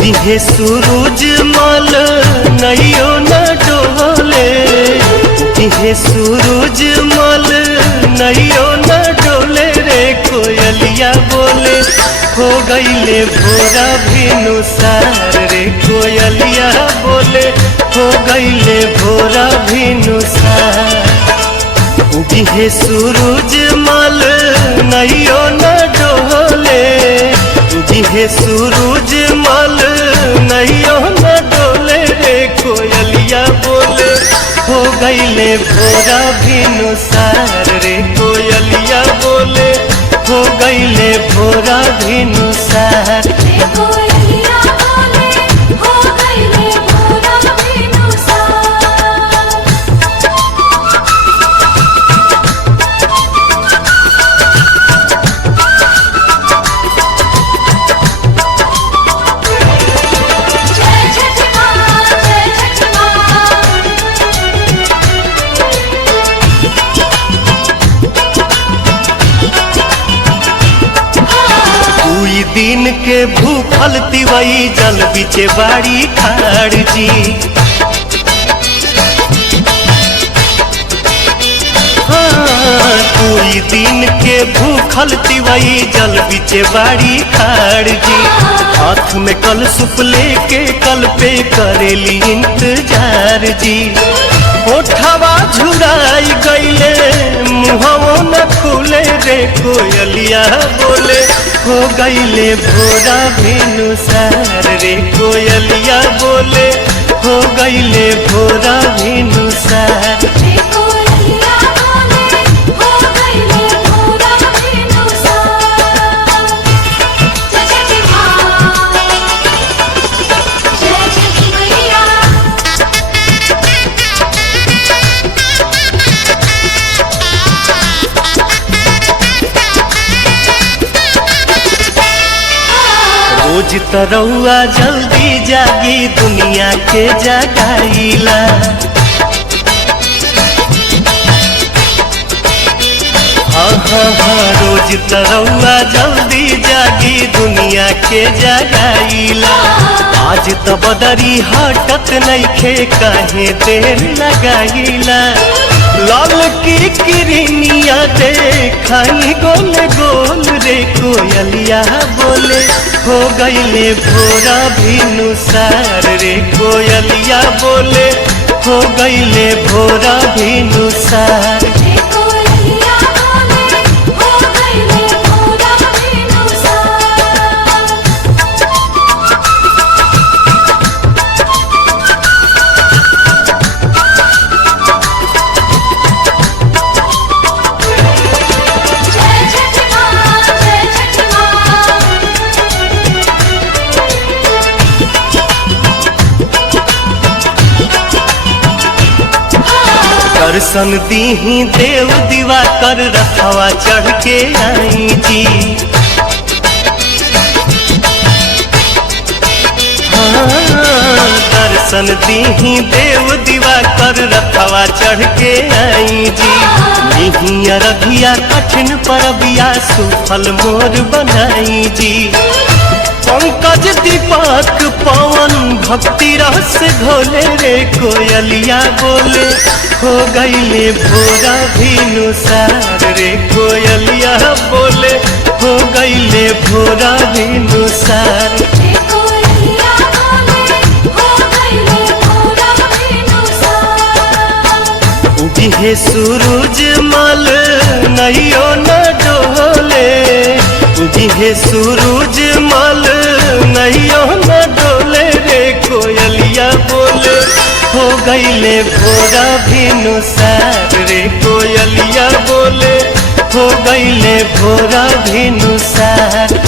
दिहे सूरज मल नैयो न डोले, दिहे सूरज मल नैयो न डोले रे कोयलिया बोले हो गईले भोरा भिनुसार रे कोयलिया बोले हो गईले भोरा भिनुसार। दिहे सूरज मल नैयो न डोले, दिहे सूरज मल नैयो न डोले रे कोयलिया बोले हो गईले भोरा भिनुसार रे कोयलिया बोले हो गईले भोरा भिनुसार। दिन के भूखल तिवई जल बिचे बाड़ी खाड़ जी, कोई दिन के भूखल तिवई जल बिचे बाड़ी खाड़ जी। हाथ में कल सुप लेके कल पे करेली इंतजार जी। ओठवा झुराई गईले मुहवो न खुले रे कोयलिया बोले हो गईले भोरा भिनुसार रे कोयलिया बोले हो गईले भोरा भिनुसार। रोज तरौआ जल्दी जागी दुनिया के जगाईला, हाँ रोज तरौआ जल्दी जागी दुनिया के जगाईला। आज तो बदरी हटत नइखे काहे देर लगाईला। लाल की किरनिया देखाई गोल गोल रे कोयलिया बोले हो गईले भोरा भिनुसार रे कोयलिया बोले हो गईले भोरा भिनुसार। दर्शन दीही देव दीवा कर रखवा चढ़ के आई जी। हाँ दर्शन दीही देव दीवा कर रखवा चढ़ के आई जी। निहिया रघिया कठिन परबिया सुफल मोर बनाई जी। पंकज दीपक पवन भक्ति रस घोले रे कोयलिया बोले हो गईले भोरा भिनुसार रे कोयलिया बोले हो गईले भोरा भिनुसार। दिहे सूरज मल नैयो न डोले, दिहे सूरज मल नैयो न डोले रे कोयलिया बोले हो गईले भोरा भिनुसार रे कोयलिया बोले हो गईले भोरा भिनुसार।